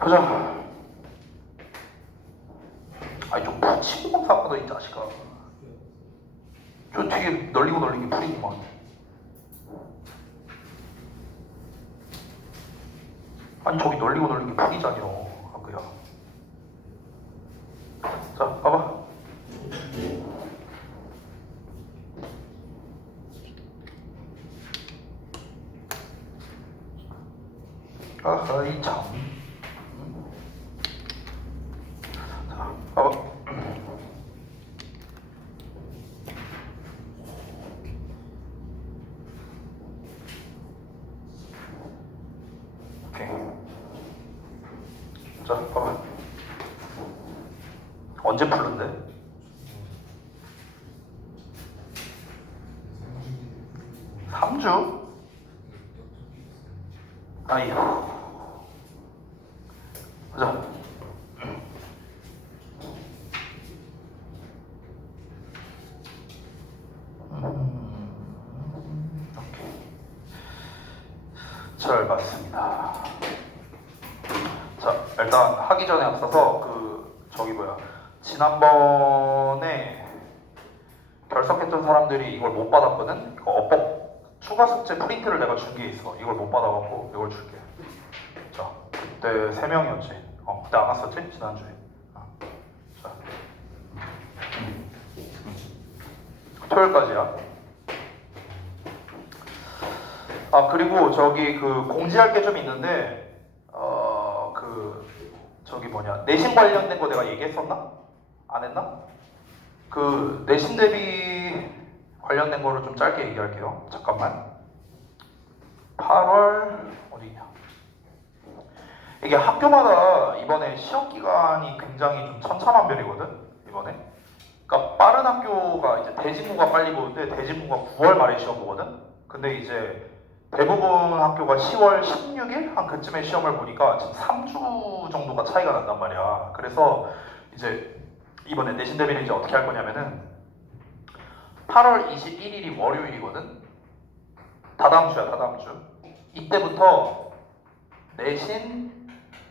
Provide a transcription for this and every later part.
보자. 아니 좀 붙이고 막 사과도 이 자식아. 저 되게 널리고 널리기 풀이구만. 아니 저기 널리고 널리기 풀이잖여. 아그야. 자 봐봐. 아하이 참. 자 봐봐. 오케이. 자 봐봐. 언제 풀는데? 3주? 아이. 보자. 오케이. 잘 봤습니다. 자, 일단 하기 전에 앞서서 저기 뭐야, 지난번에 결석했던 사람들이 이걸 못 받았거든. 이거 어법 추가 숙제 프린트를 내가 준 게 있어. 이걸 못 받아갖고 이걸 줄게. 자, 그때 3명이었지. 그때 안 왔었지? 지난주에. 자, 토요일까지야. 아, 그리고 저기 공지할 게 좀 있는데, 저기 뭐냐, 내신 관련된 거 내가 얘기했었나? 안 했나? 내신 대비 관련된 거를 좀 짧게 얘기할게요. 잠깐만. 8월 어디냐? 이게 학교마다 이번에 시험 기간이 굉장히 좀 천차만별이거든. 이번에. 그러니까 빠른 학교가 이제 대진고가 빨리 보는데 대진고가 9월 말에 시험 보거든. 근데 이제 대부분 학교가 10월 16일 한 그쯤에 시험을 보니까 지금 3주 정도가 차이가 난단 말이야. 그래서 이제 이번에 내신 대비를 이제 어떻게 할 거냐면은 8월 21일이 월요일이거든. 다다음 주야, 다다음 주. 이때부터 내신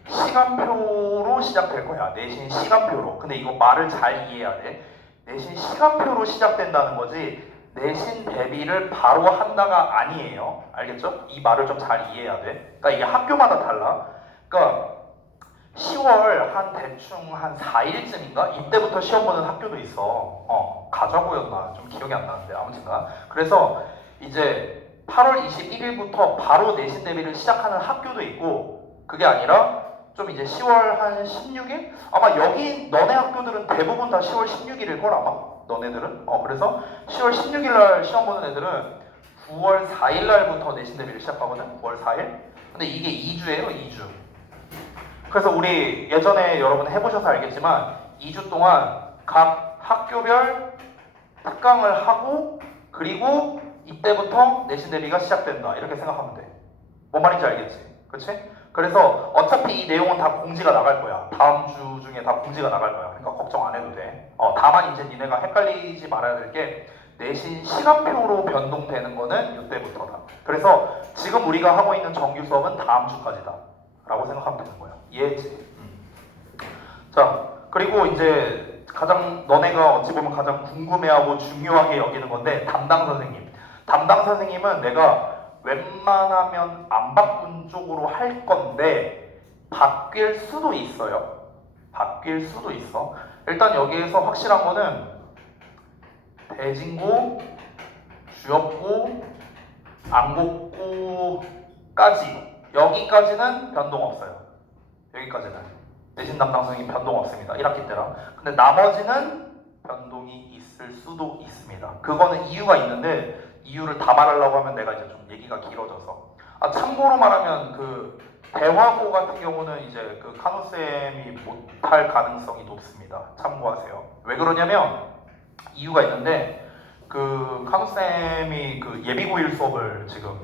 시간표로 시작될 거야. 내신 시간표로. 근데 이거 말을 잘 이해해야 돼. 내신 시간표로 시작된다는 거지 내신 대비를 바로 한다가 아니에요. 알겠죠? 이 말을 좀 잘 이해해야 돼. 그러니까 이게 학교마다 달라. 그러니까 10월 한 대충 한 4일쯤인가? 이때부터 시험 보는 학교도 있어. 가자고였나? 좀 기억이 안 나는데 아무튼가. 그래서 이제 8월 21일부터 바로 내신 대비를 시작하는 학교도 있고, 그게 아니라 좀 이제 10월 한 16일? 아마 여기 너네 학교들은 대부분 다 10월 16일일 걸 아마? 너네들은? 그래서 10월 16일 날 시험 보는 애들은 9월 4일 날부터 내신 대비를 시작하거든? 9월 4일? 근데 이게 2주예요, 2주. 그래서 우리 예전에 여러분 해보셔서 알겠지만 2주 동안 각 학교별 특강을 하고, 그리고 이때부터 내신 대비가 시작된다, 이렇게 생각하면 돼. 뭔 말인지 알겠지? 그치? 그래서 어차피 이 내용은 다 공지가 나갈 거야. 다음 주 중에 다 공지가 나갈 거야. 그러니까 걱정 안 해도 돼. 다만 이제 니네가 헷갈리지 말아야 될 게 내신 시간표로 변동되는 거는 이때부터다. 그래서 지금 우리가 하고 있는 정규 수업은 다음 주까지다 라고 생각하면 되는 거야. 이해했지? 자, 그리고 이제 너네가 어찌 보면 가장 궁금해하고 중요하게 여기는 건데, 담당 선생님. 담당 선생님은 내가 웬만하면 안 바꾼 쪽으로 할 건데 바뀔 수도 있어요. 바뀔 수도 있어. 일단 여기에서 확실한 거는 대진고, 주엽고, 안곡고까지, 여기까지는 변동 없어요. 여기까지는 내신 담당 선생님 변동 없습니다. 1학기 때랑. 근데 나머지는 변동이 있을 수도 있습니다. 그거는 이유가 있는데 이유를 다 말하려고 하면 내가 이제 좀 얘기가 길어져서. 참고로 말하면 대화고 같은 경우는 이제 카누쌤이 못할 가능성이 높습니다. 참고하세요. 왜 그러냐면 이유가 있는데, 카누쌤이 예비고1 수업을 지금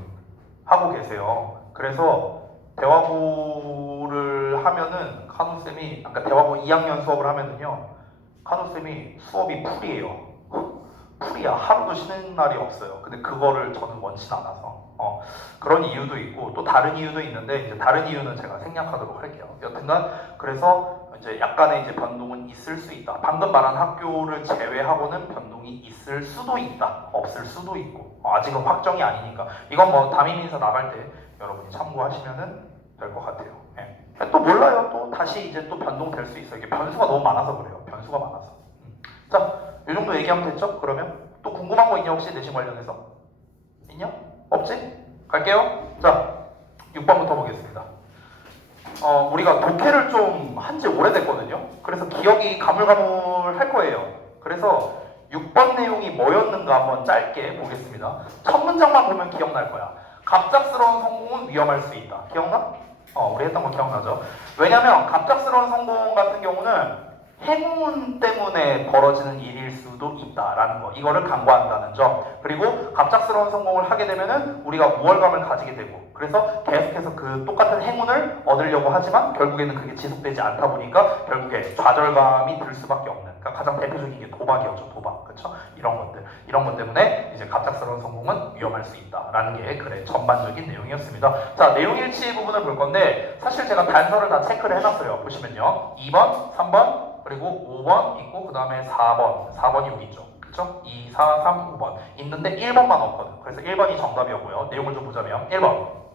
하고 계세요. 그래서 대화고를 하면은 카누쌤이, 그러니까 대화고 2학년 수업을 하면은요, 카누쌤이 수업이 풀이에요. 풀이야. 하루도 쉬는 날이 없어요. 근데 그거를 저는 원치 않아서 그런 이유도 있고 또 다른 이유도 있는데 이제 다른 이유는 제가 생략하도록 할게요. 여튼간 그래서 이제 약간의 이제 변동은 있을 수 있다. 방금 말한 학교를 제외하고는 변동이 있을 수도 있다. 없을 수도 있고 아직은 확정이 아니니까 이건 뭐 담임인사 나갈 때 여러분이 참고하시면은 될 것 같아요. 예. 또 몰라요. 또 다시 이제 또 변동될 수 있어요. 이게 변수가 너무 많아서 그래요. 변수가 많아서. 자, 이 정도 얘기하면 됐죠? 그러면 또 궁금한 거 있냐 혹시 내신 관련해서? 있냐? 없지? 갈게요. 자, 6번부터 보겠습니다. 우리가 독해를 좀 한지 오래됐거든요. 그래서 기억이 가물가물할 거예요. 그래서 6번 내용이 뭐였는가 한번 짧게 보겠습니다. 첫 문장만 보면 기억날 거야. 갑작스러운 성공은 위험할 수 있다. 기억나? 우리 했던 거 기억나죠? 왜냐면 갑작스러운 성공 같은 경우는 행운 때문에 벌어지는 일일 수도 있다라는 거, 이거를 간과한다는 점. 그리고 갑작스러운 성공을 하게 되면은 우리가 우월감을 가지게 되고, 그래서 계속해서 그 똑같은 행운을 얻으려고 하지만 결국에는 그게 지속되지 않다 보니까 결국에 좌절감이 들 수밖에 없는, 그러니까 가장 대표적인 게 도박이었죠. 도박, 그렇죠? 이런 것 때문에 이제 갑작스러운 성공은 위험할 수 있다라는 게 그래 전반적인 내용이었습니다. 자, 내용 일치 부분을 볼 건데 사실 제가 단서를 다 체크를 해놨어요. 보시면요, 2번, 3번 그리고 5번 있고 그 다음에 4번이 여기 있죠. 그쵸? 2, 4, 3, 5번 있는데 1번만 없거든. 그래서 1번이 정답이었고요. 내용을 좀 보자면 1번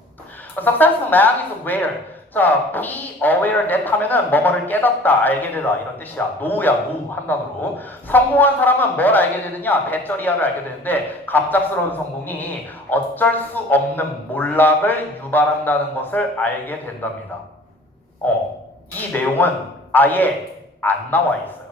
A successful man is aware. 자, be aware that 하면은 뭐뭐를 깨닫다, 알게 되다 이런 뜻이야. know야, know 한 단어로. 성공한 사람은 뭘 알게 되느냐? 대절이야를 알게 되는데 갑작스러운 성공이 어쩔 수 없는 몰락을 유발한다는 것을 알게 된답니다. 이 내용은 아예 안 나와 있어요.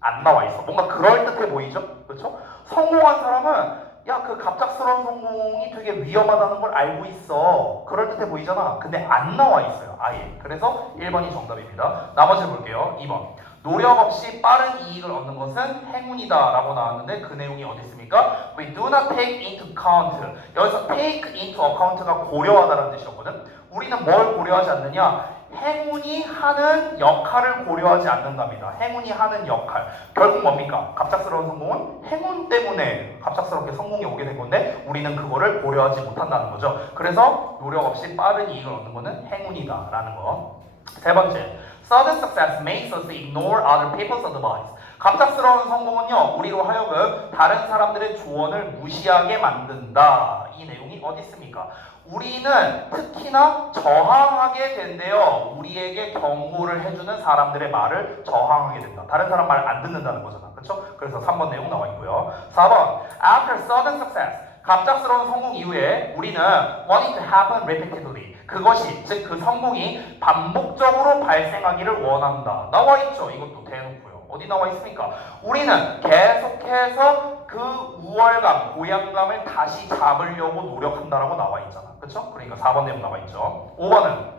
안 나와 있어. 뭔가 그럴듯해 보이죠? 그렇죠? 성공한 사람은 야, 그 갑작스러운 성공이 되게 위험하다는 걸 알고 있어. 그럴듯해 보이잖아. 근데 안 나와 있어요. 아예. 그래서 1번이 정답입니다. 나머지를 볼게요. 2번. 노력 없이 빠른 이익을 얻는 것은 행운이다 라고 나왔는데 그 내용이 어디 있습니까? We do not take into account. 여기서 take into account가 고려하다라는 뜻이었거든. 우리는 뭘 고려하지 않느냐? 행운이 하는 역할을 고려하지 않는답니다. 행운이 하는 역할. 결국 뭡니까? 갑작스러운 성공은 행운 때문에 갑작스럽게 성공이 오게 된 건데 우리는 그거를 고려하지 못한다는 거죠. 그래서 노력 없이 빠른 이익을 얻는 거는 행운이다 라는 거. 세 번째, sudden success makes us ignore other people's advice. 갑작스러운 성공은요, 우리로 하여금 다른 사람들의 조언을 무시하게 만든다. 이 내용이 어디 있습니까? 우리는 특히나 저항하게 된대요. 우리에게 경고를 해주는 사람들의 말을 저항하게 된다. 다른 사람 말 안 듣는다는 거잖아. 그렇죠? 그래서 3번 내용 나와 있고요. 4번 After sudden success, 갑작스러운 성공 이후에 우리는 want it to happen repeatedly. 그것이, 즉 그 성공이 반복적으로 발생하기를 원한다. 나와 있죠. 이것도 대놓고요. 어디 나와 있습니까? 우리는 계속해서 그 우월감, 고향감을 다시 잡으려고 노력한다라고 나와 있잖아. 그렇죠? 그러니까 4번 내용 나와 있죠. 5번은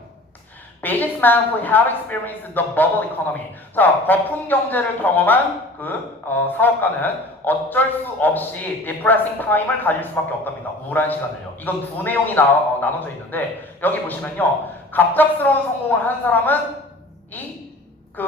businessmen who have experienced the bubble economy. 자, 거품 경제를 경험한 그 사업가는 어쩔 수 없이 depressing time을 가질 수밖에 없답니다. 우울한 시간을요. 이건 두 내용이 나눠져 있는데 여기 보시면요, 갑작스러운 성공을 한 사람은 그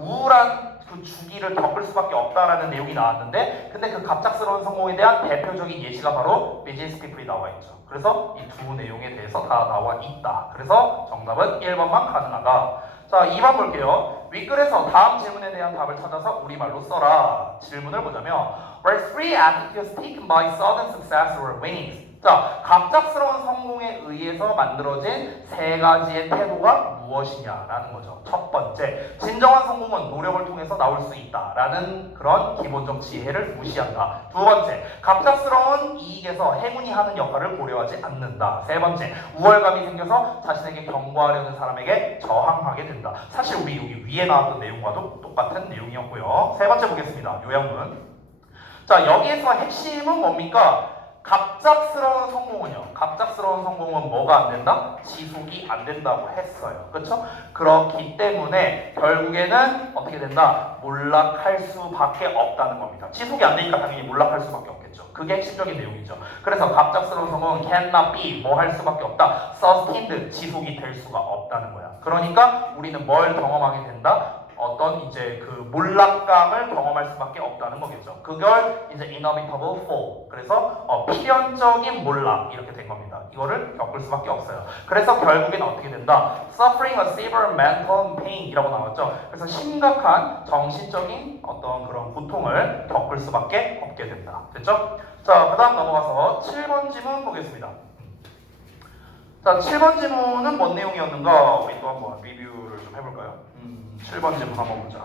우울한 그 주기를 겪을 수밖에 없다라는 내용이 나왔는데, 근데 그 갑작스러운 성공에 대한 대표적인 예시가 바로 비즈니스 피플이 나와 있죠. 그래서 이 두 내용에 대해서 다 나와 있다. 그래서 정답은 1번만 가능하다. 자, 2번 볼게요. 윗글에서 다음 질문에 대한 답을 찾아서 우리말로 써라. 질문을 보자면 Were three attitudes taken by sudden success or winnings? 자, 갑작스러운 성공에 의해서 만들어진 세 가지의 태도가 무엇이냐라는 거죠. 첫 번째, 진정한 성공은 노력을 통해서 나올 수 있다라는 그런 기본적 지혜를 무시한다. 두 번째, 갑작스러운 이익에서 행운이 하는 역할을 고려하지 않는다. 세 번째, 우월감이 생겨서 자신에게 경고하려는 사람에게 저항하게 된다. 사실 우리 여기 위에 나왔던 내용과도 똑같은 내용이었고요. 세 번째 보겠습니다. 요약문. 자, 여기에서 핵심은 뭡니까? 갑작스러운 성공은 뭐가 안 된다? 지속이 안 된다고 했어요. 그렇죠? 그렇기 때문에 결국에는 어떻게 된다? 몰락할 수밖에 없다는 겁니다. 지속이 안 되니까 당연히 몰락할 수밖에 없겠죠. 그게 핵심적인 내용이죠. 그래서 갑작스러운 성공은 cannot be, 뭐 할 수밖에 없다? sustained, 지속이 될 수가 없다는 거야. 그러니까 우리는 뭘 경험하게 된다? 어떤 이제 그 몰락감을 경험할 수밖에 없다는 거겠죠. 그걸 이제 inevitable fall. 그래서 필연적인 몰락 이렇게 된 겁니다. 이거를 겪을 수밖에 없어요. 그래서 결국에는 어떻게 된다? Suffering a severe mental pain이라고 나왔죠. 그래서 심각한 정신적인 어떤 그런 고통을 겪을 수밖에 없게 된다. 됐죠? 자, 그 다음 넘어가서 7번 지문 보겠습니다. 자, 7번 지문은 뭔 내용이었는가? 우리 또 한번 리뷰를 좀 해볼까요? 7번 지문 한번 보자.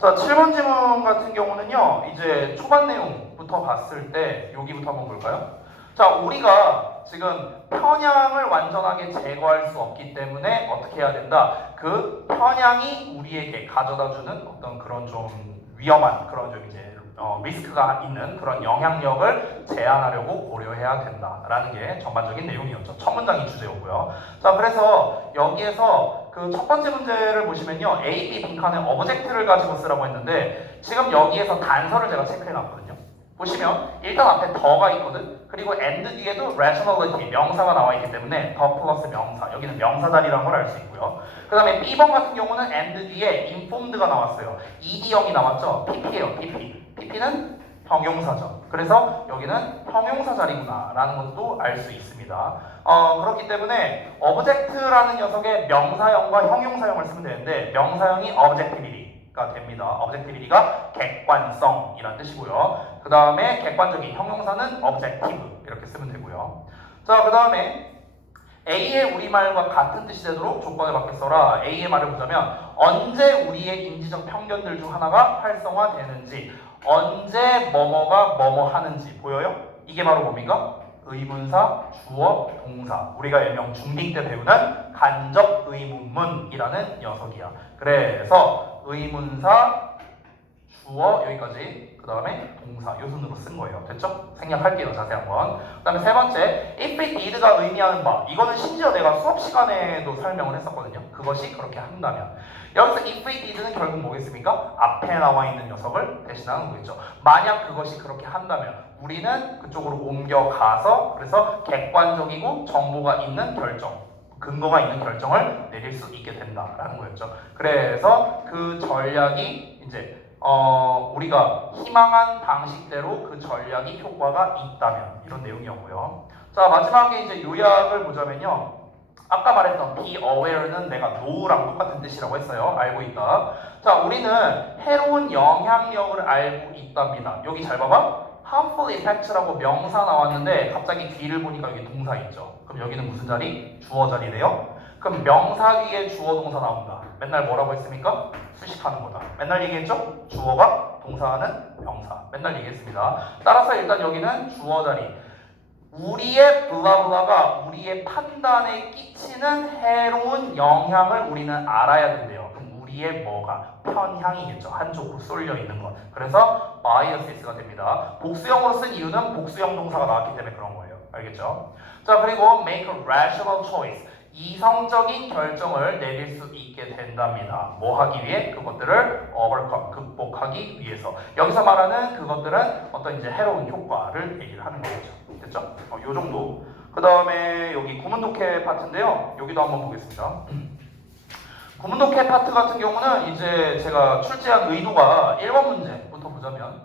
자, 7번 지문 같은 경우는요, 이제 초반 내용부터 봤을 때 여기부터 한번 볼까요? 자, 우리가 지금 편향을 완전하게 제거할 수 없기 때문에 어떻게 해야 된다? 그 편향이 우리에게 가져다주는 어떤 그런 좀 위험한 그런 좀 이제 리스크가 있는 그런 영향력을 제한하려고 고려해야 된다라는 게 전반적인 내용이었죠. 첫 문장이 주제였고요. 자, 그래서 여기에서 그 첫 번째 문제를 보시면요, A, B 빈칸에 오브젝트를 가지고 쓰라고 했는데 지금 여기에서 단서를 제가 체크해놨거든요. 보시면 일단 앞에 더가 있거든. 그리고 and 뒤에도 rationality 명사가 나와 있기 때문에 더 플러스 명사, 여기는 명사 자리라는 걸 알 수 있고요. 그 다음에 B번 같은 경우는 and 뒤에 informed가 나왔어요. ED형이 나왔죠. PP예요. PP는 형용사죠. 그래서 여기는 형용사 자리구나 라는 것도 알 수 있습니다. 그렇기 때문에 object라는 녀석의 명사형과 형용사형을 쓰면 되는데 명사형이 objectivity가 됩니다. objectivity가 객관성이라는 뜻이고요. 그 다음에 객관적인 형용사는 objective 이렇게 쓰면 되고요. 자, 그 다음에 A의 우리말과 같은 뜻이 되도록 조건을 받게 써라. A의 말을 보자면 언제 우리의 인지적 편견들 중 하나가 활성화되는지, 언제 뭐뭐가 뭐뭐 하는지 보여요? 이게 바로 뭡니까? 의문사, 주어, 동사. 우리가 일명 중딩 때 배우는 간접 의문문이라는 녀석이야. 그래서 의문사, 주어 여기까지, 그 다음에 동사 요 순으로 쓴 거예요. 됐죠? 생략할게요. 자세히 한번. 그 다음에 세 번째, if it did가 의미하는 바. 이거는 심지어 내가 수업 시간에도 설명을 했었거든요. 그것이 그렇게 한다면. 여기서 if it did는 결국 뭐겠습니까? 앞에 나와 있는 녀석을 대신하는 거겠죠. 만약 그것이 그렇게 한다면 우리는 그쪽으로 옮겨가서 그래서 객관적이고 정보가 있는 결정, 근거가 있는 결정을 내릴 수 있게 된다라는 거였죠. 그래서 그 전략이 이제 우리가 희망한 방식대로 그 전략이 효과가 있다면 이런 내용이었고요. 자, 마지막에 이제 요약을 보자면요. 아까 말했던 be aware는 내가 know랑 똑같은 뜻이라고 했어요. 알고 있다. 자, 우리는 해로운 영향력을 알고 있답니다. 여기 잘 봐봐. harmful effects라고 명사 나왔는데 갑자기 뒤를 보니까 여기 동사 있죠. 그럼 여기는 무슨 자리? 주어 자리네요. 그럼 명사 뒤에 주어 동사 나온다. 맨날 뭐라고 했습니까? 수식하는 거다. 맨날 얘기했죠? 주어가 동사하는 명사. 맨날 얘기했습니다. 따라서 일단 여기는 주어 자리. 우리의 블라블라가 우리의 판단에 끼치는 해로운 영향을 우리는 알아야 된대요. 그럼 우리의 뭐가? 편향이겠죠. 한쪽으로 쏠려 있는 것. 그래서 biases가 됩니다. 복수형으로 쓴 이유는 복수형 동사가 나왔기 때문에 그런 거예요. 알겠죠? 자, 그리고 make a rational choice. 이성적인 결정을 내릴 수 있게 된답니다. 뭐 하기 위해? 그것들을 overcome, 극복하기 위해서. 여기서 말하는 그것들은 어떤 이제 해로운 효과를 얘기를 하는 거겠죠. 됐죠? 요 정도. 그 다음에 여기 구문독해 파트인데요. 여기도 한번 보겠습니다. 구문독해 파트 같은 경우는 이제 제가 출제한 의도가 1번 문제부터 보자면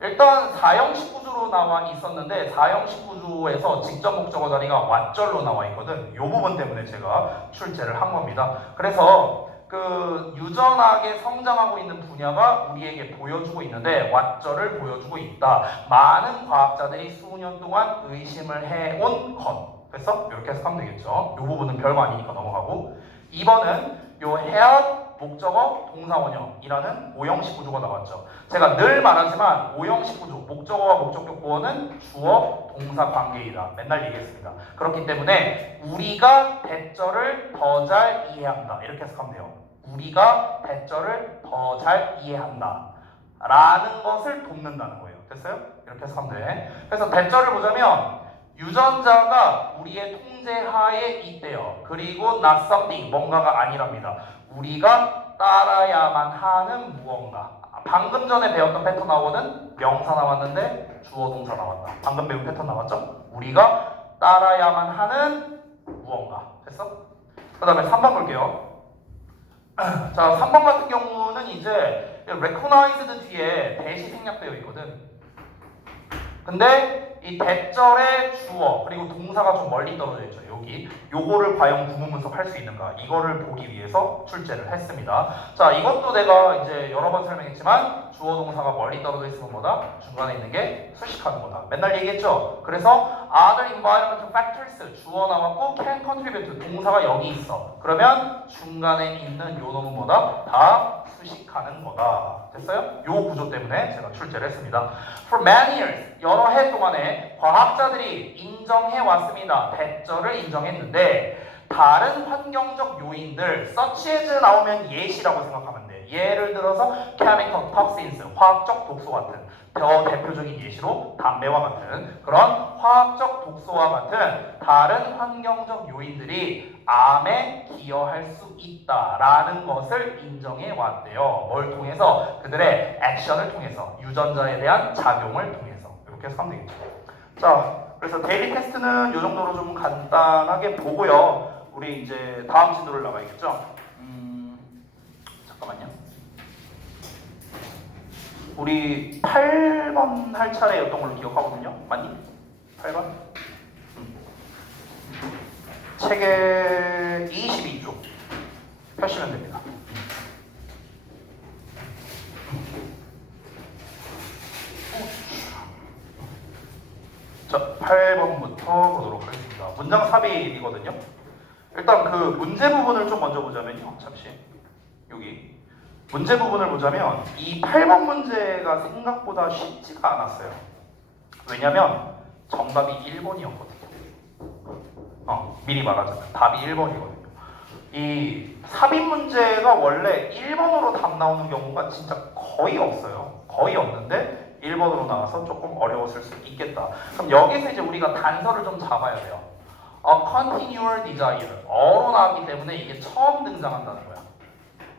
일단 4형식 구조로 나와 있었는데 4형식 구조에서 직접 목적어 자리가 왓절로 나와 있거든. 이 부분 때문에 제가 출제를 한 겁니다. 그래서 그 유전하게 성장하고 있는 분야가 우리에게 보여주고 있는데 왓절을 보여주고 있다. 많은 과학자들이 수년 동안 의심을 해온 것. 그래서 이렇게 해석하면 되겠죠. 이 부분은 별거 아니니까 넘어가고 2번은 요 해야 목적어 동사원형이라는 5형식 구조가 나왔죠. 제가 늘 말하지만 5형식 구조, 목적어와 목적격 보어는 주어, 동사 관계이다. 맨날 얘기했습니다. 그렇기 때문에 우리가 대절을 더 잘 이해한다. 이렇게 해석하면 돼요. 우리가 대절을 더 잘 이해한다. 라는 것을 돕는다는 거예요. 됐어요? 이렇게 해석하면 돼. 그래서 대절을 보자면 유전자가 우리의 통제하에 있대요. 그리고 not something, 뭔가가 아니랍니다. 우리가 따라야만 하는 무언가. 방금 전에 배웠던 패턴 나오거든? 명사 나왔는데 주어 동사 나왔다. 방금 배운 패턴 나왔죠? 우리가 따라야만 하는 무언가. 됐어? 그 다음에 3번 볼게요. 자, 3번 같은 경우는 이제 recognized 뒤에 대시 생략되어 있거든. 근데 이 대절의 주어 그리고 동사가 좀 멀리 떨어져 있죠. 여기 요거를 과연 구문분석 할 수 있는가 이거를 보기 위해서 출제를 했습니다. 자, 이것도 내가 이제 여러 번 설명했지만 주어 동사가 멀리 떨어져 있으면 뭐다? 중간에 있는 게 수식하는 거다. 맨날 얘기했죠. 그래서 other environmental factors 주어 나왔고 can contribute 동사가 여기 있어. 그러면 중간에 있는 요 놈은 뭐다? 다 수식하는 거다. 됐어요? 요 구조 때문에 제가 출제를 했습니다. For many years 여러 해 동안에 과학자들이 인정해 왔습니다. 대절을 인정했는데 다른 환경적 요인들 such as 나오면 예시라고 생각하면 돼. 예를 들어서 chemical toxins 화학적 독소 같은 더 대표적인 예시로 담배와 같은 그런 화학적 독소와 같은 다른 환경적 요인들이 암에 기여할 수 있다라는 것을 인정해 왔대요. 뭘 통해서? 그들의 액션을 통해서 유전자에 대한 작용을 통해서 이렇게 해서 하면 되겠죠. 자, 그래서 데일리 테스트는 이 정도로 좀 간단하게 보고요. 우리 이제 다음 진도를 나가야겠죠. 잠깐만요. 우리 8번 할 차례였던 걸로 기억하거든요. 맞니? 8번? 책의 22쪽 펴시면 됩니다. 자, 8번부터 보도록 하겠습니다. 문장 삽입이거든요. 일단 그 문제 부분을 좀 먼저 보자면요. 잠시 여기 문제 부분을 보자면 이 8번 문제가 생각보다 쉽지가 않았어요. 왜냐면 정답이 1번이었거든요. 미리 말하자면 답이 1번이거든요. 이 삽입 문제가 원래 1번으로 답 나오는 경우가 진짜 거의 없어요. 거의 없는데 1번으로 나와서 조금 어려웠을 수 있겠다. 그럼 여기서 이제 우리가 단서를 좀 잡아야 돼요. continual desire 어로 나왔기 때문에 이게 처음 등장한다는 거야.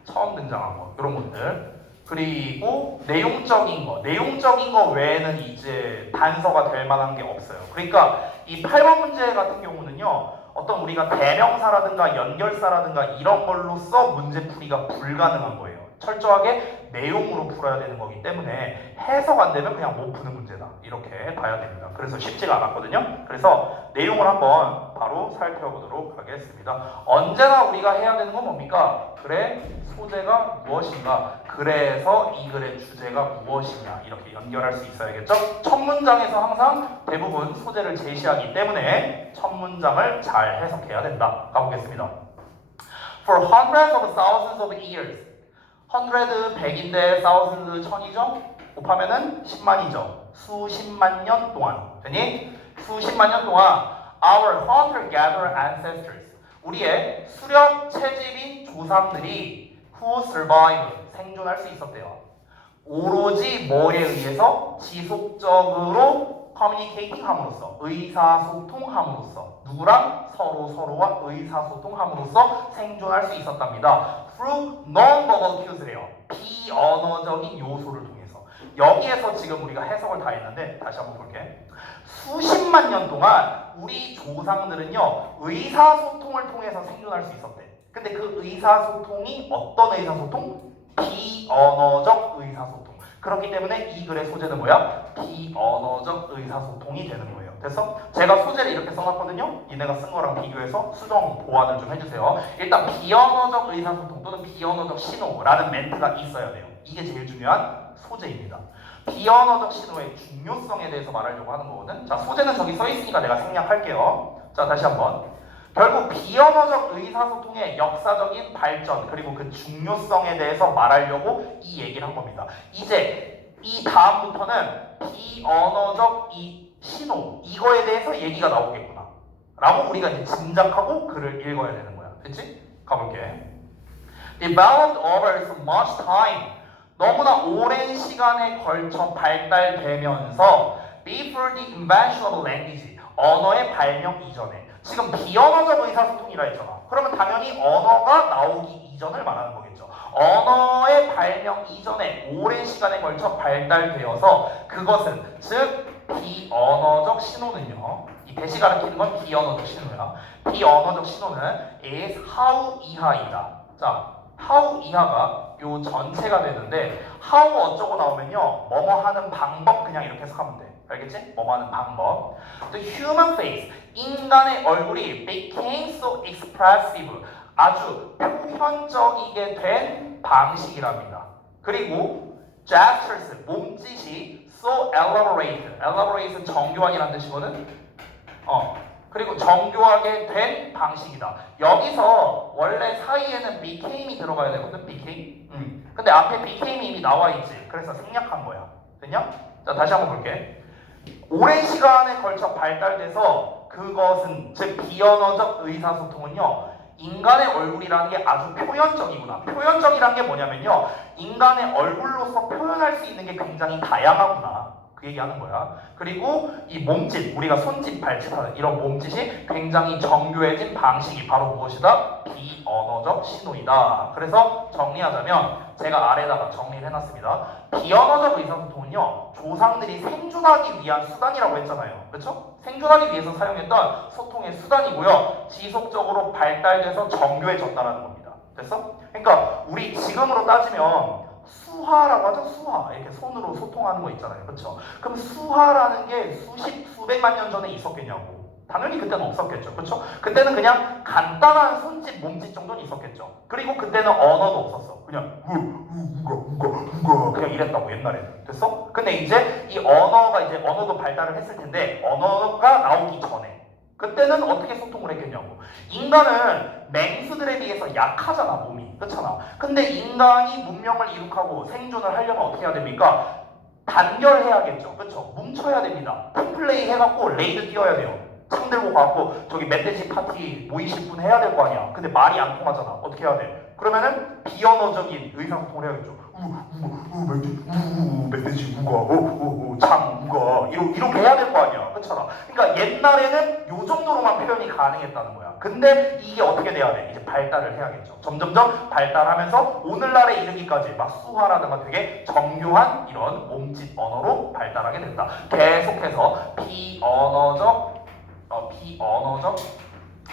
처음 등장한 거 이런 것들. 그리고 내용적인 거 외에는 이제 단서가 될 만한 게 없어요. 그러니까 이 8번 문제 같은 경우는요. 어떤 우리가 대명사라든가 연결사라든가 이런 걸로써 문제풀이가 불가능한 거예요. 철저하게 내용으로 풀어야 되는 거기 때문에 해석 안 되면 그냥 못 푸는 문제다. 이렇게 봐야 됩니다. 그래서 쉽지가 않았거든요. 그래서 내용을 한번 바로 살펴보도록 하겠습니다. 언제나 우리가 해야 되는 건 뭡니까? 글의 소재가 무엇인가? 그래서 이 글의 주제가 무엇이냐? 이렇게 연결할 수 있어야겠죠? 첫 문장에서 항상 대부분 소재를 제시하기 때문에 첫 문장을 잘 해석해야 된다. 가보겠습니다. For hundreds of thousands of years 100, 100인데 thousands, 1000이죠? 곱하면은 10만이죠. 수십만 년 동안. 되니? 수십만 년 동안 our hunter-gatherer ancestors 우리의 수렵 채집인 조상들이 who survived 생존할 수 있었대요. 오로지 뭐에 의해서? 지속적으로 communicating 함으로써 의사소통함으로써 누구랑? 서로와 의사소통함으로써 생존할 수 있었답니다. through non-verbal cues래요. 비언어적인 요소를 통해서. 여기에서 지금 우리가 해석을 다 했는데 다시 한번 볼게. 수십만 년 동안 우리 조상들은요 의사소통을 통해서 생존할 수 있었대. 근데 그 의사소통이 어떤 의사소통? 비언어적 의사소통. 그렇기 때문에 이 글의 소재는 뭐야? 비언어적 의사소통이 되는 거예요. 됐어? 제가 소재를 이렇게 써놨거든요. 니네가 쓴 거랑 비교해서 수정 보완을 좀 해주세요. 일단 비언어적 의사소통 또는 비언어적 신호라는 멘트가 있어야 돼요. 이게 제일 중요한 소재입니다. 비언어적 신호의 중요성에 대해서 말하려고 하는 거거든. 자, 소재는 저기 써있으니까 내가 생략할게요. 자, 다시 한번. 결국 비언어적 의사소통의 역사적인 발전 그리고 그 중요성에 대해서 말하려고 이 얘기를 한 겁니다. 이제 이 다음부터는 비언어적 이 신호 이거에 대해서 얘기가 나오겠구나 라고 우리가 이제 짐작하고 글을 읽어야 되는 거야. 그치? 가볼게. Developed over so much time 너무나 오랜 시간에 걸쳐 발달되면서 before the invention of language 언어의 발명 이전에 지금 비언어적 의사소통이라 했잖아. 그러면 당연히 언어가 나오기 이전을 말하는 거겠죠. 언어의 발명 이전에 오랜 시간에 걸쳐 발달되어서 그것은 즉 비언어적 신호는요. 이 대시 가리키는 건 비언어적 신호야. 비언어적 신호는 is how 이하이다. 자, how 이하가 요 전체가 되는데 how 어쩌고 나오면요 뭐뭐 하는 방법 그냥 이렇게 해석하면 돼. 알겠지? 뭐뭐 하는 방법. The human face 인간의 얼굴이 became so expressive 아주 표현적이게 된 방식이랍니다. 그리고 gestures 몸짓이 so elaborate은 정교한이라는 뜻이거든. 그리고 정교하게 된 방식이다. 여기서 원래 사이에는 became이 들어가야 되거든. became. 근데 앞에 became이 이미 나와 있지. 그래서 생략한 거야. 됐냐? 자, 다시 한번 볼게. 오랜 시간에 걸쳐 발달돼서 그것은 즉 비언어적 의사소통은요. 인간의 얼굴이라는 게 아주 표현적이구나. 표현적이란 게 뭐냐면요. 인간의 얼굴로서 표현할 수 있는 게 굉장히 다양하구나. 그 얘기하는 거야. 그리고 이 몸짓, 우리가 손짓, 발짓하는 이런 몸짓이 굉장히 정교해진 방식이 바로 무엇이다? 비언어적 신호이다. 그래서 정리하자면 제가 아래다가 정리를 해놨습니다. 비언어적 의사소통은요. 조상들이 생존하기 위한 수단이라고 했잖아요. 그렇죠? 생존하기 위해서 사용했던 소통의 수단이고요. 지속적으로 발달돼서 정교해졌다는 겁니다. 됐어? 그러니까 우리 지금으로 따지면 수화라고 하죠. 수화. 이렇게 손으로 소통하는 거 있잖아요. 그렇죠? 그럼 수화라는 게 수백만 년 전에 있었겠냐고. 당연히 그때는 없었겠죠. 그렇죠? 그때는 그냥 간단한 손짓, 몸짓 정도는 있었겠죠. 그리고 그때는 언어도 없었어. 그냥 우가 그냥 이랬다고 옛날에는. 됐어? 근데 이제 이 언어도 발달을 했을 텐데 언어가 나오기 전에 그때는 어떻게 소통을 했겠냐고. 인간은 맹수들에 비해서 약하잖아, 몸이. 그렇잖아. 근데 인간이 문명을 이룩하고 생존을 하려면 어떻게 해야 됩니까? 단결해야겠죠. 그렇죠? 뭉쳐야 됩니다. 팀플레이 해갖고 레이드 뛰어야 돼요. 창 들고 가고 저기 멧돼지 파티 모이실 분 해야 될 거 아니야. 근데 말이 안 통하잖아. 어떻게 해야 돼? 그러면은 비언어적인 의사소통을 해야겠죠. 멧돼지 우가 창 우가 이렇게 해야 될 거 아니야. 그렇잖아. 그러니까 옛날에는 요 정도로만 표현이 가능했다는 거야. 근데 이게 어떻게 돼야 돼? 이제 발달을 해야겠죠. 점점점 발달하면서 오늘날에 이르기까지 막 수화라든가 되게 정교한 이런 몸짓 언어로 발달하게 된다. 계속해서 비언어적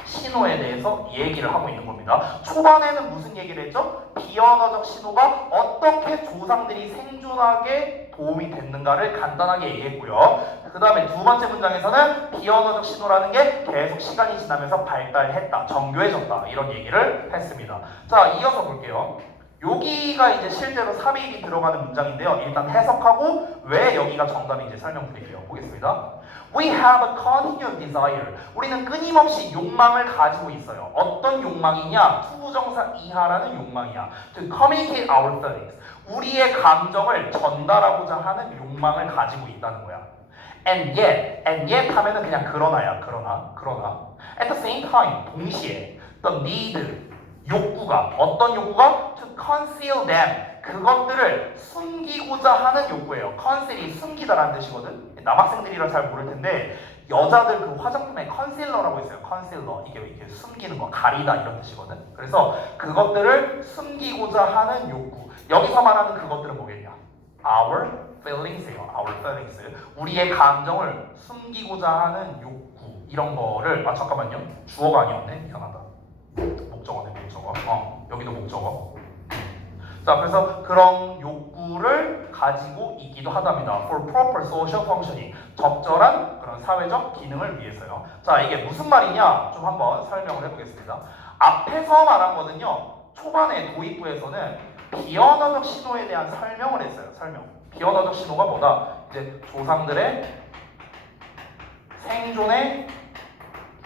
신호에 대해서 얘기를 하고 있는 겁니다. 초반에는 무슨 얘기를 했죠? 비언어적 신호가 어떻게 조상들이 생존하게 도움이 됐는가를 간단하게 얘기했고요. 그 다음에 두 번째 문장에서는 비언어적 신호라는 게 계속 시간이 지나면서 발달했다, 정교해졌다 이런 얘기를 했습니다. 자, 이어서 볼게요. 여기가 이제 실제로 삽입이 들어가는 문장인데요. 일단 해석하고 왜 여기가 정답인지 설명드릴게요. 보겠습니다. We have a continued desire. 우리는 끊임없이 욕망을 가지고 있어요. 어떤 욕망이냐? 투부정사 이하라는 욕망이야. To communicate our feelings. 우리의 감정을 전달하고자 하는 욕망을 가지고 있다는 거야. And yet 하면은 그냥 그러나. At the same time, 동시에 the need, 욕구가, 어떤 욕구가? To conceal them. 그것들을 숨기고자 하는 욕구예요. conceal이 숨기다라는 뜻이거든. 남학생들이라 잘 모를 텐데 여자들 그 화장품에 컨실러라고 있어요. 컨실러. 이게 숨기는 거, 가리다 이런 뜻이거든. 그래서 그것들을 숨기고자 하는 욕구. 여기서 말하는 그것들은 뭐겠냐? Our feelings예요. Our feelings. 우리의 감정을 숨기고자 하는 욕구. 이런 거를 잠깐만요. 주어가 아니었네. 미안하다. 목적어네, 목적어. 여기도 목적어. 자, 그래서 그런 욕구를 가지고 있기도 하답니다. For proper social functioning. 적절한 그런 사회적 기능을 위해서요. 자, 이게 무슨 말이냐? 좀 한번 설명을 해보겠습니다. 앞에서 말한 거는요. 초반에 도입부에서는 비언어적 신호에 대한 설명을 했어요. 설명. 비언어적 신호가 뭐다? 이제 조상들의 생존에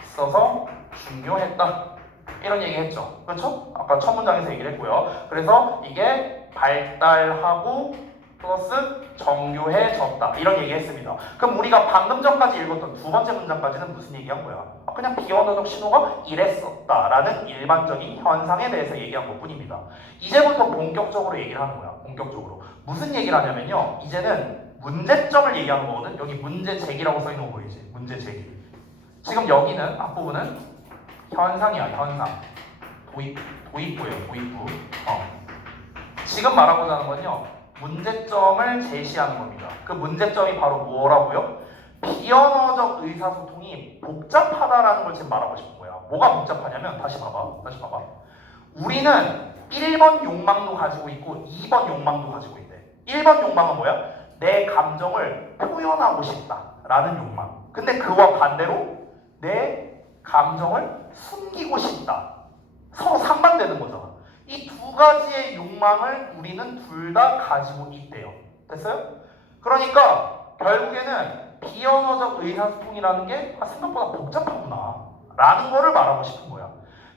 있어서 중요했다. 이런 얘기 했죠. 그렇죠? 아까 첫 문장에서 얘기를 했고요. 그래서 이게 발달하고 플러스 정교해졌다. 이런 얘기 했습니다. 그럼 우리가 방금 전까지 읽었던 두 번째 문장까지는 무슨 얘기한 거야? 그냥 비언어적 신호가 이랬었다라는 일반적인 현상에 대해서 얘기한 것 뿐입니다. 이제부터 본격적으로 얘기를 하는 거야. 본격적으로. 무슨 얘기를 하냐면요. 이제는 문제점을 얘기하는 거거든. 여기 문제 제기라고 써있는 거 보이지? 문제 제기. 지금 여기는 앞부분은 현상이야, 현상. 도입부예요, 도입부. 지금 말하고자 하는 건요, 문제점을 제시하는 겁니다. 그 문제점이 바로 뭐라고요? 비언어적 의사소통이 복잡하다라는 걸 지금 말하고 싶은 거야. 뭐가 복잡하냐면, 다시 봐봐. 우리는 1번 욕망도 가지고 있고 2번 욕망도 가지고 있대. 1번 욕망은 뭐야? 내 감정을 표현하고 싶다라는 욕망. 근데 그와 반대로 내 감정을 숨기고 싶다. 서로 상반되는 거잖아. 이 두 가지의 욕망을 우리는 둘 다 가지고 있대요. 됐어요? 그러니까 결국에는 비언어적 의사소통이라는 게 생각보다 복잡하구나 라는 거를 말하고 싶은 거야.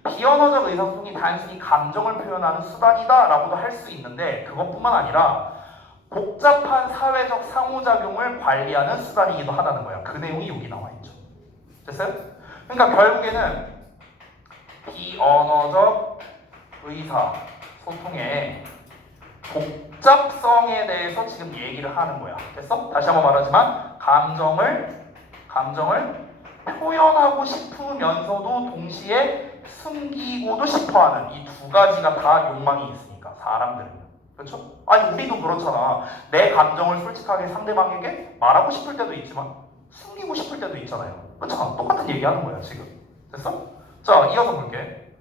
비언어적 의사소통이 단순히 감정을 표현하는 수단이다 라고도 할 수 있는데 그것뿐만 아니라 복잡한 사회적 상호작용을 관리하는 수단이기도 하다는 거야. 그 내용이 여기 나와 있죠. 됐어요? 그러니까 결국에는 비언어적 의사소통의 복잡성에 대해서 지금 얘기를 하는 거야. 됐어? 다시 한번 말하지만 감정을 표현하고 싶으면서도 동시에 숨기고도 싶어하는 이 두 가지가 다 욕망이 있으니까 사람들은. 그렇죠? 아니 우리도 그렇잖아. 내 감정을 솔직하게 상대방에게 말하고 싶을 때도 있지만 숨기고 싶을 때도 있잖아요. 그렇죠? 똑같은 얘기하는 거야 지금. 됐어? 자 이어서 볼게.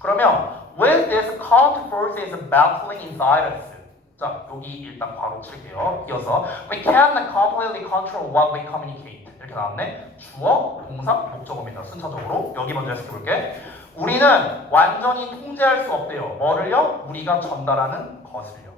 그러면 with this controversy is battling inside us. 자 여기 일단 괄호 칠게요. 이어서 we can't completely control what we communicate. 이렇게 나왔네. 주어, 동사, 목적어입니다. 순차적으로 여기 먼저 해석해볼게. 우리는 완전히 통제할 수 없대요. 뭐를요? 우리가 전달하는 것을요.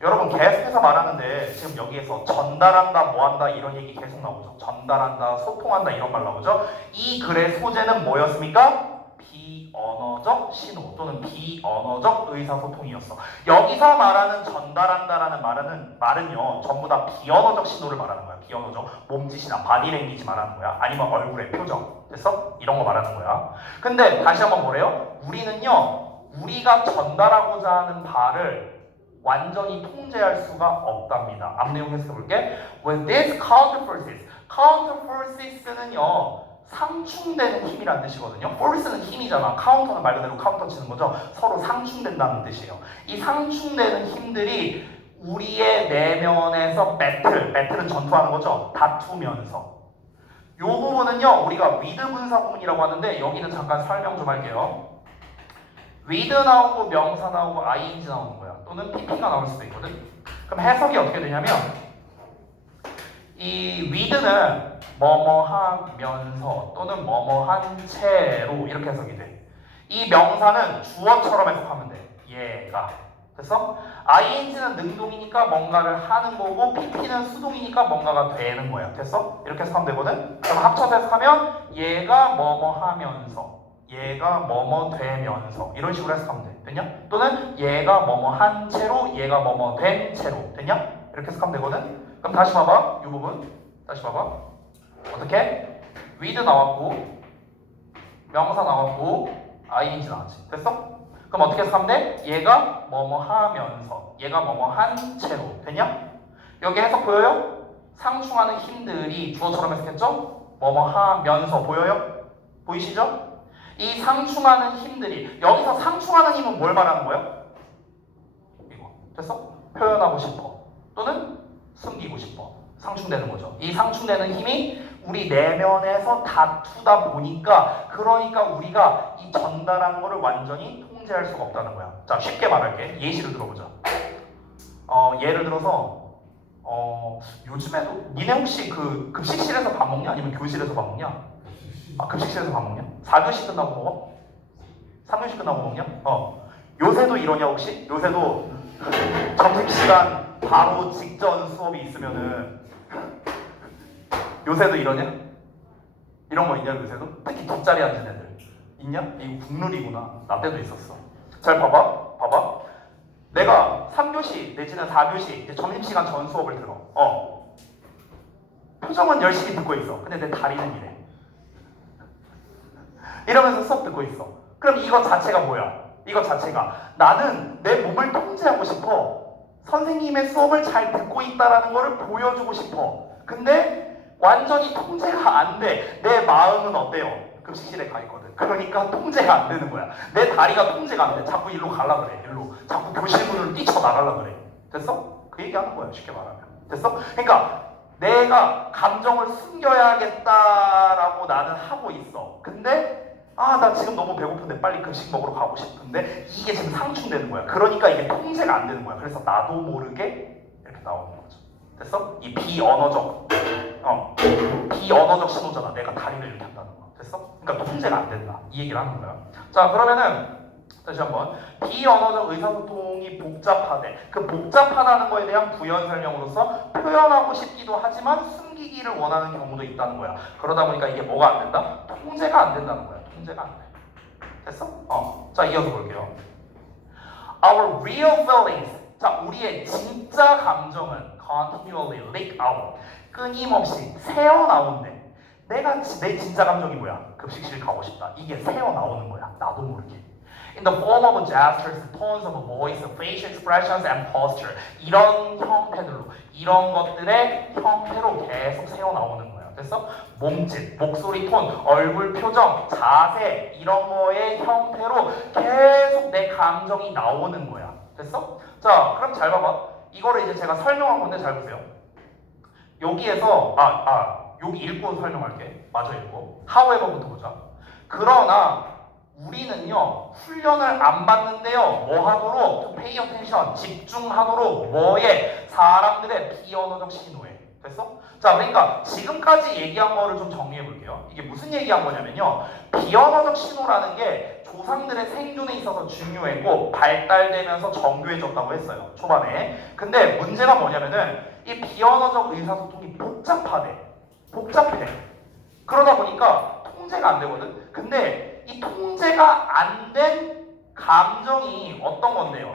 여러분 계속해서 말하는데 지금 여기에서 전달한다, 뭐한다 이런 얘기 계속 나오죠. 전달한다, 소통한다 이런 말 나오죠. 이 글의 소재는 뭐였습니까? 비언어적 신호 또는 비언어적 의사소통이었어. 여기서 말하는 전달한다라는 말은요 전부 다 비언어적 신호를 말하는 거야. 비언어적 몸짓이나 바디랭귀지 말하는 거야. 아니면 얼굴의 표정. 됐어? 이런 거 말하는 거야. 근데 다시 한번 뭐래요? 우리는요 우리가 전달하고자 하는 바를 완전히 통제할 수가 없답니다. 앞 내용 해석해볼게. With this counterforces는요 상충되는 힘이라는 뜻이거든요. force는 힘이잖아. 카운터는 말 그대로 카운터 치는 거죠. 서로 상충된다는 뜻이에요. 이 상충되는 힘들이 우리의 내면에서 배틀은 전투하는 거죠. 다투면서. 이 부분은요 우리가 with 분사 구문이라고 하는데 여기는 잠깐 설명 좀 할게요. with 나오고 명사 나오고 ing 나오는 거야. 또는 pp가 나올 수도 있거든. 그럼 해석이 어떻게 되냐면 이 with는 뭐뭐 하면서 또는 뭐뭐 한 채로 이렇게 해석이 돼. 이 명사는 주어처럼 해석하면 돼. 얘가. 됐어? ing는 능동이니까 뭔가를 하는 거고 pp는 수동이니까 뭔가가 되는 거야. 됐어? 이렇게 해석하면 되거든? 그럼 합쳐서 해석하면 얘가 뭐뭐 하면서 얘가 뭐뭐 되면서 이런 식으로 해석하면 돼. 됐냐? 또는 얘가 뭐뭐 한 채로 얘가 뭐뭐 된 채로. 됐냐? 이렇게 해석하면 되거든? 그럼 다시 봐봐. 이 부분. 다시 봐봐. 어떻게? with 나왔고 명사 나왔고 ing 나왔지. 됐어? 그럼 어떻게 해석하면 돼? 얘가 뭐뭐 하면서 얘가 뭐뭐 한 채로. 됐냐? 여기 해석 보여요? 상충하는 힘들이 주어처럼 해석했죠? 뭐뭐 하면서 보여요? 보이시죠? 이 상충하는 힘들이 여기서 상충하는 힘은 뭘 말하는 거예요? 이거. 됐어? 표현하고 싶어. 또는 숨기고 싶어. 상충되는 거죠. 이 상충되는 힘이 우리 내면에서 다투다 보니까 그러니까 우리가 이 전달한 거를 완전히 통제할 수가 없다는 거야. 자 쉽게 말할게. 예시를 들어보자. 예를 들어서 요즘에도 니네 혹시 그 급식실에서 밥 먹냐? 아니면 교실에서 밥 먹냐? 아 급식실에서 밥 먹냐? 4교시 끝나고 먹어? 3교시 끝나고 먹냐? 요새도 이러냐 혹시? 요새도 점심시간 바로 직전 수업이 있으면은 요새도 이러냐? 이런 거 있냐 요새도? 특히 뒷자리 앉은 애들 있냐? 이거 국룰이구나. 나 때도 있었어. 잘 봐봐. 내가 3교시 내지는 4교시 이제 점심시간 전 수업을 들어. 표정은 열심히 듣고 있어. 근데 내 다리는 이래. 이러면서 수업 듣고 있어. 그럼 이거 자체가 뭐야? 이거 자체가 나는 내 몸을 통제하고 싶어. 선생님의 수업을 잘 듣고 있다라는 거를 보여주고 싶어. 근데 완전히 통제가 안 돼. 내 마음은 어때요? 급식실에 가 있거든. 그러니까 통제가 안 되는 거야. 내 다리가 통제가 안 돼. 자꾸 일로 가려 그래. 일로. 자꾸 교실 문을 뛰쳐나가려 그래. 됐어? 그 얘기하는 거야. 쉽게 말하면. 됐어? 그러니까 내가 감정을 숨겨야겠다라고 나는 하고 있어. 근데 나 지금 너무 배고픈데 빨리 급식 먹으러 가고 싶은데 이게 지금 상충되는 거야. 그러니까 이게 통제가 안 되는 거야. 그래서 나도 모르게 이렇게 나오는 거죠. 됐어? 이 비언어적 신호잖아. 내가 다리를 이렇게 한다는 거. 됐어? 그러니까 통제가 안 된다. 이 얘기를 하는 거야. 자, 그러면은 다시 한번 비언어적 의사소통이 복잡하대. 그 복잡하다는 거에 대한 부연 설명으로서 표현하고 싶기도 하지만 숨기기를 원하는 경우도 있다는 거야. 그러다 보니까 이게 뭐가 안 된다? 통제가 안 된다는 거야. 통제가 안 돼. 됐어? 자, 이어서 볼게요. Our real feelings. 자, 우리의 진짜 감정은 continually leak out. 끊임없이 새어나온대. 내 진짜 감정이 뭐야? 급식실 가고 싶다. 이게 새어나오는 거야. 나도 모르게. In the form of gestures, tones of voice, facial expressions, and posture. 이런 형태들로, 이런 것들의 형태로 계속 새어나오는 거야. 됐어? 몸짓, 목소리 톤, 얼굴 표정, 자세 이런 거의 형태로 계속 내 감정이 나오는 거야. 됐어? 자, 그럼 잘 봐봐. 이거를 이제 제가 설명한 건데 잘 보세요. 여기에서 여기 읽고 설명할게. 마저 읽고. however부터 보자. 그러나 우리는요 훈련을 안 받는데요 뭐 하도록? to pay attention 집중하도록 뭐에? 사람들의 비언어적 신호에. 됐어? 자, 그러니까 지금까지 얘기한 거를 좀 정리해 볼게요. 이게 무슨 얘기한 거냐면요 비언어적 신호라는 게 조상들의 생존에 있어서 중요했고 발달되면서 정교해졌다고 했어요 초반에. 근데 문제가 뭐냐면은 이 비언어적 의사소통이 복잡해. 그러다 보니까 통제가 안 되거든. 근데 이 통제가 안 된 감정이 어떤 건데요?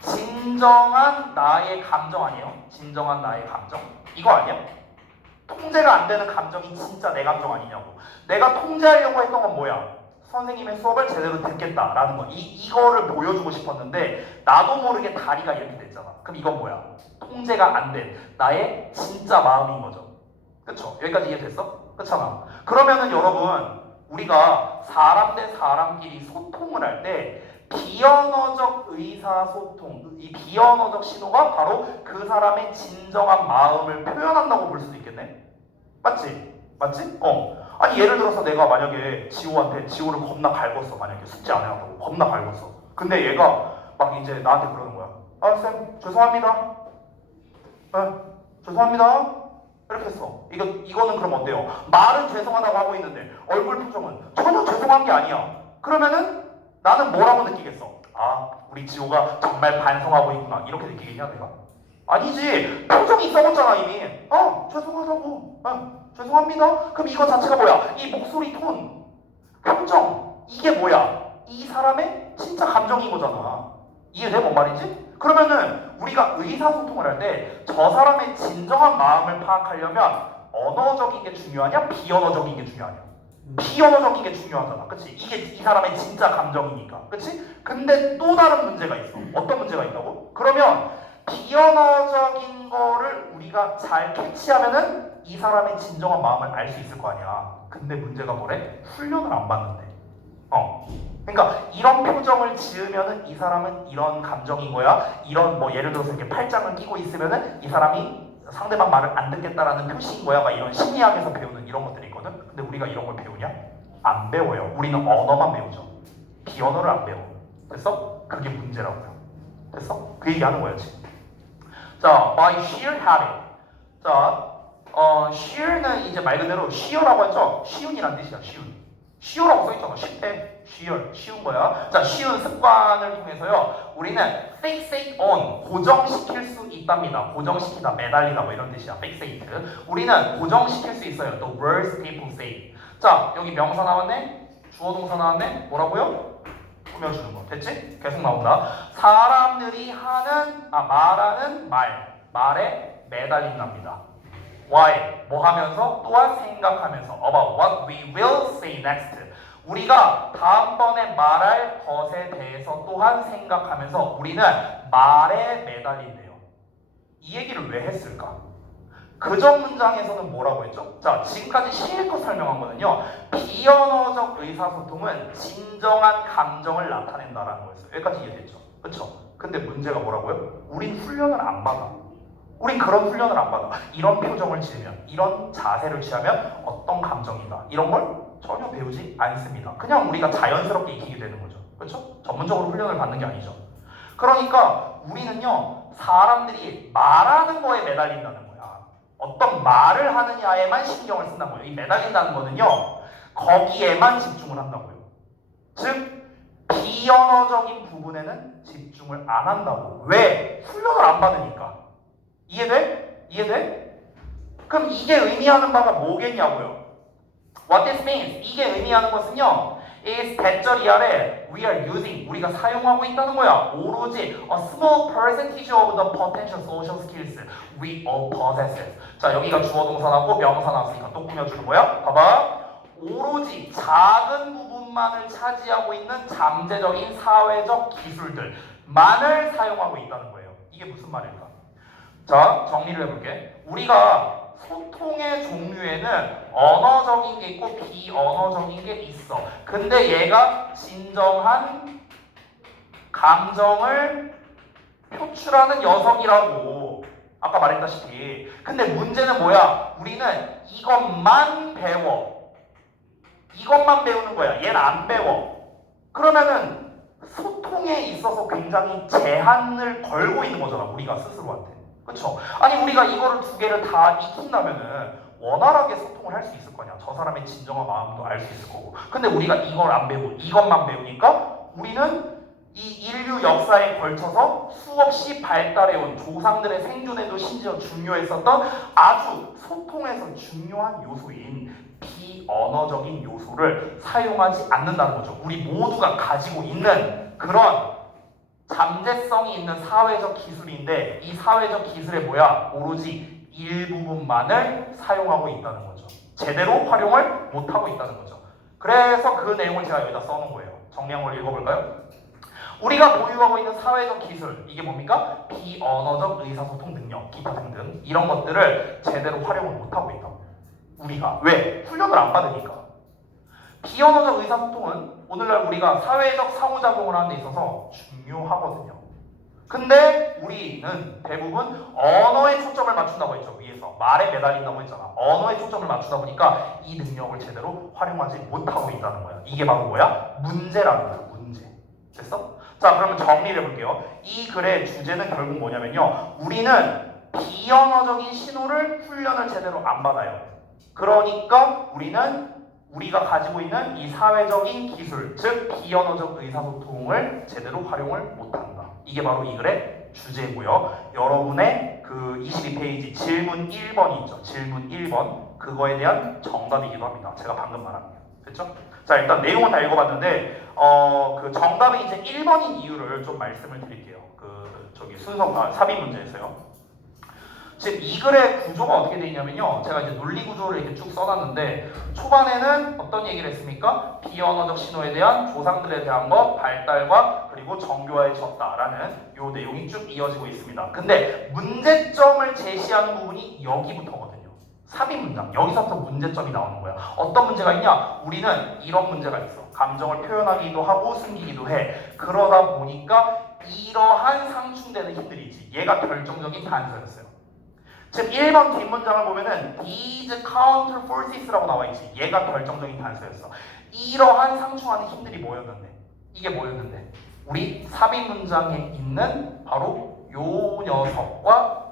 진정한 나의 감정 아니에요? 진정한 나의 감정? 이거 아니야? 통제가 안 되는 감정이 진짜 내 감정 아니냐고. 내가 통제하려고 했던 건 뭐야? 선생님의 수업을 제대로 듣겠다라는 거. 이거를 보여주고 싶었는데 나도 모르게 다리가 이렇게 됐잖아. 그럼 이건 뭐야? 통제가 안 된 나의 진짜 마음인 거죠. 그쵸? 여기까지 이해됐어? 그렇잖아. 그러면은 여러분 우리가 사람 대 사람끼리 소통을 할 때 비언어적 의사소통, 이 비언어적 신호가 바로 그 사람의 진정한 마음을 표현한다고 볼 수도 있겠네? 맞지? 아니 예를 들어서 내가 만약에 지호한테 지호를 겁나 갈궜어. 만약에 숙제 안 해왔다고 겁나 갈궜어. 근데 얘가 막 이제 나한테 그러는 거야. 쌤 죄송합니다. 죄송합니다. 이렇게 했어. 이거는 그럼 어때요? 말은 죄송하다고 하고 있는데 얼굴 표정은 전혀 죄송한 게 아니야. 그러면은 나는 뭐라고 느끼겠어? 우리 지호가 정말 반성하고 있구나. 이렇게 느끼겠냐 내가? 아니지. 표정이 썩었잖아 이미. 죄송하다고. 죄송합니다. 그럼 이거 자체가 뭐야? 이 목소리 톤, 표정 이게 뭐야? 이 사람의 진짜 감정인 거잖아. 이해돼? 뭔 말인지? 그러면은 우리가 의사소통을 할 때 저 사람의 진정한 마음을 파악하려면 언어적인 게 중요하냐? 비언어적인 게 중요하냐? 비언어적인 게 중요하잖아. 그치? 이게 이 사람의 진짜 감정이니까. 그치? 근데 또 다른 문제가 있어. 어떤 문제가 있다고? 그러면 비언어적인 거를 우리가 잘 캐치하면은 이 사람의 진정한 마음을 알 수 있을 거 아니야. 근데 문제가 뭐래? 훈련을 안 받는데. 그러니까 이런 표정을 지으면은 이 사람은 이런 감정인 거야. 이런 뭐 예를 들어서 이렇게 팔짱을 끼고 있으면은 이 사람이 상대방 말을 안 듣겠다라는 표시인 거야. 막 이런 심리학에서 배우는 이런 것들이 있거든. 근데 우리가 이런 걸 배우냐? 안 배워요. 우리는 언어만 배우죠. 비언어를 안 배워. 됐어? 그게 문제라고요. 됐어? 그 얘기하는 거야 지금. 자, by sheer habit. 자, sheer는 이제 말 그대로 sheer라고 했죠. 쉬운이란 뜻이야. 쉬우라고 써있잖아. 쉽대. 쉬운 거야. 자, 쉬운 습관을 통해서요 우리는 fixate on 고정시킬 수 있답니다. 고정시키다, 매달리다 뭐 이런 뜻이야. fixate. 우리는 고정시킬 수 있어요. The words people say. 자, 여기 명사 나왔네. 주어 동사 나왔네. 뭐라고요? 꾸며주는 거. 됐지? 계속 나온다. 사람들이 말하는 말에 매달린답니다. Why? 뭐 하면서? 또한 생각하면서. About what we will say next. 우리가 다음번에 말할 것에 대해서 또한 생각하면서 우리는 말에 매달린대요. 이 얘기를 왜 했을까? 그전 문장에서는 뭐라고 했죠? 자, 지금까지 실컷 설명한 거는요. 비언어적 의사소통은 진정한 감정을 나타낸다라는 거였어요. 여기까지 이해됐죠? 그렇죠? 근데 문제가 뭐라고요? 우린 훈련을 안 받아. 우린 그런 훈련을 안 받아. 이런 표정을 지으면, 이런 자세를 취하면 어떤 감정이다. 이런 걸 전혀 배우지 않습니다. 그냥 우리가 자연스럽게 익히게 되는 거죠. 그렇죠? 전문적으로 훈련을 받는 게 아니죠. 그러니까 우리는요, 사람들이 말하는 거에 매달린다는 거야. 어떤 말을 하느냐에만 신경을 쓴다는 거예요. 이 매달린다는 거는요, 거기에만 집중을 한다고요. 즉, 비언어적인 부분에는 집중을 안 한다고. 왜? 훈련을 안 받으니까. 이해돼? 이해돼? 그럼 이게 의미하는 바가 뭐겠냐고요? What this means, 이게 의미하는 것은요, is 대절이 아래 we are using, 우리가 사용하고 있다는 거야. 오로지 a small percentage of the potential social skills we all possess. 자, 여기가 주어 동사 나왔고 명사 나왔으니까 또 꾸며주는 거야. 봐봐. 오로지 작은 부분만을 차지하고 있는 잠재적인 사회적 기술들만을 사용하고 있다는 거예요. 이게 무슨 말일까? 자, 정리를 해볼게. 우리가 소통의 종류에는 언어적인 게 있고 비언어적인 게 있어. 근데 얘가 진정한 감정을 표출하는 녀석이라고 아까 말했다시피. 근데 문제는 뭐야? 우리는 이것만 배워. 이것만 배우는 거야. 얘는 안 배워. 그러면은 소통에 있어서 굉장히 제한을 걸고 있는 거잖아. 우리가 스스로한테. 그렇죠? 아니 우리가 이거를 두 개를 다 익힌다면은 원활하게 소통을 할 수 있을 거냐. 저 사람의 진정한 마음도 알 수 있을 거고. 근데 우리가 이걸 안 배우고 이것만 배우니까 우리는 이 인류 역사에 걸쳐서 수없이 발달해온 조상들의 생존에도 심지어 중요했었던 아주 소통에서 중요한 요소인 비언어적인 요소를 사용하지 않는다는 거죠. 우리 모두가 가지고 있는 그런 잠재성이 있는 사회적 기술인데 이 사회적 기술에 뭐야? 오로지 일부분만을 사용하고 있다는 거죠. 제대로 활용을 못하고 있다는 거죠. 그래서 그 내용을 제가 여기다 써놓은 거예요. 정리한 걸 읽어볼까요? 우리가 보유하고 있는 사회적 기술, 이게 뭡니까? 비언어적 의사소통 능력, 기타 등등 이런 것들을 제대로 활용을 못하고 있다고. 우리가. 왜? 훈련을 안 받으니까. 비언어적 의사소통은 오늘날 우리가 사회적 상호작용을 하는 데 있어서 중요하거든요. 근데 우리는 대부분 언어에 초점을 맞춘다고 했죠. 위에서 말에 매달린다고 했잖아. 언어에 초점을 맞추다 보니까 이 능력을 제대로 활용하지 못하고 있다는 거야. 이게 바로 뭐야? 문제라는 거야. 문제. 됐어? 자, 그러면 정리를 해볼게요. 이 글의 주제는 결국 뭐냐면요, 우리는 비언어적인 신호를 훈련을 제대로 안 받아요. 그러니까 우리는 우리가 가지고 있는 이 사회적인 기술, 즉 비언어적 의사소통을 제대로 활용을 못한다. 이게 바로 이 글의 주제고요. 여러분의 그 22페이지 질문 1번이 있죠. 질문 1번. 그거에 대한 정답이기도 합니다. 제가 방금 말한 거. 됐죠? 자, 일단 내용은 다 읽어봤는데 그 정답이 이제 1번인 이유를 좀 말씀을 드릴게요. 저기 순서 삽입 문제에서요. 지금 이 글의 구조가 어떻게 되어 있냐면요, 제가 이제 논리 구조를 이렇게 쭉 써놨는데 초반에는 어떤 얘기를 했습니까? 비언어적 신호에 대한 조상들에 대한 것, 발달과 그리고 정교화해졌다라는 요 내용이 쭉 이어지고 있습니다. 근데 문제점을 제시하는 부분이 여기부터거든요. 삽입 문장, 여기서부터 문제점이 나오는 거야. 어떤 문제가 있냐? 우리는 이런 문제가 있어. 감정을 표현하기도 하고 숨기기도 해. 그러다 보니까 이러한 상충되는 힘들이 있지. 얘가 결정적인 단서였어요. 즉 1번 뒷문장을 보면은 these counter forces라고 나와 있지. 얘가 결정적인 단서였어. 이러한 상충하는 힘들이 뭐였는데? 이게 뭐였는데? 우리 삽입 문장에 있는 바로 요 녀석과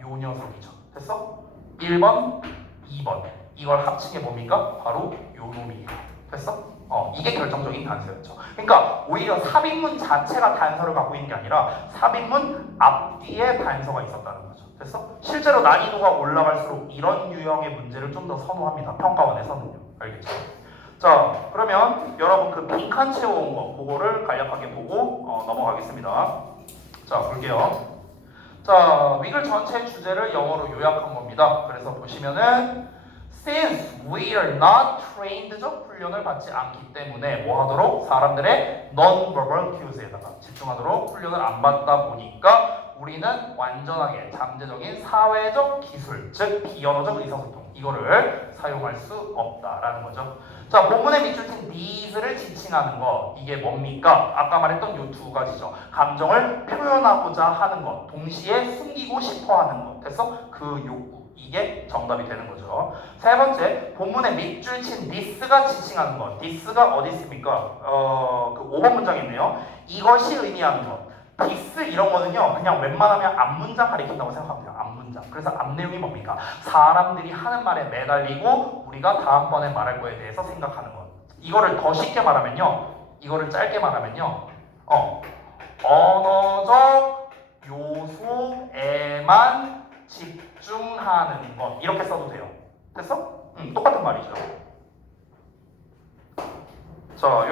요 녀석이죠. 됐어? 1번, 2번. 이걸 합친 게 뭡니까? 바로 요 놈이에요. 됐어? 이게 결정적인 단서였죠. 그러니까 오히려 삽입문 자체가 단서를 갖고 있는 게 아니라 삽입문 앞뒤에 단서가 있었다는 거죠. 됐어? 실제로 난이도가 올라갈수록 이런 유형의 문제를 좀 더 선호합니다. 평가원에서는요. 알겠죠? 자, 그러면 여러분 그 빈칸 채워온 거 그거를 간략하게 보고 넘어가겠습니다. 자, 볼게요. 자, 위글 전체 주제를 영어로 요약한 겁니다. 그래서 보시면은 Since we are not trained적 훈련을 받지 않기 때문에 뭐 하도록? 사람들의 non-verbal cues에다가 집중하도록 훈련을 안 받다 보니까 우리는 완전하게 잠재적인 사회적 기술, 즉 비언어적 의사소통 이거를 사용할 수 없다라는 거죠. 자, 본문에 밑줄 친 these를 지칭하는 거 이게 뭡니까? 아까 말했던 요 두 가지죠. 감정을 표현하고자 하는 것, 동시에 숨기고 싶어 하는 것. 됐어? 그 욕구. 이게 정답이 되는 거죠. 세 번째, 본문에 밑줄 친 this가 지칭하는 것. this가 어디 있습니까? 그 5번 문장에 있네요. 이것이 의미하는 것. this 이런 거는요, 그냥 웬만하면 앞문장 가리킨다고 생각하면 돼요. 앞문장. 그래서 앞내용이 뭡니까? 사람들이 하는 말에 매달리고 우리가 다음번에 말할 거에 대해서 생각하는 것. 이거를 더 쉽게 말하면요, 이거를 짧게 말하면요, 언어적 요소에만 집중하는 것. 이렇게 써도 돼요. 됐어? 똑같은 말이죠. 자,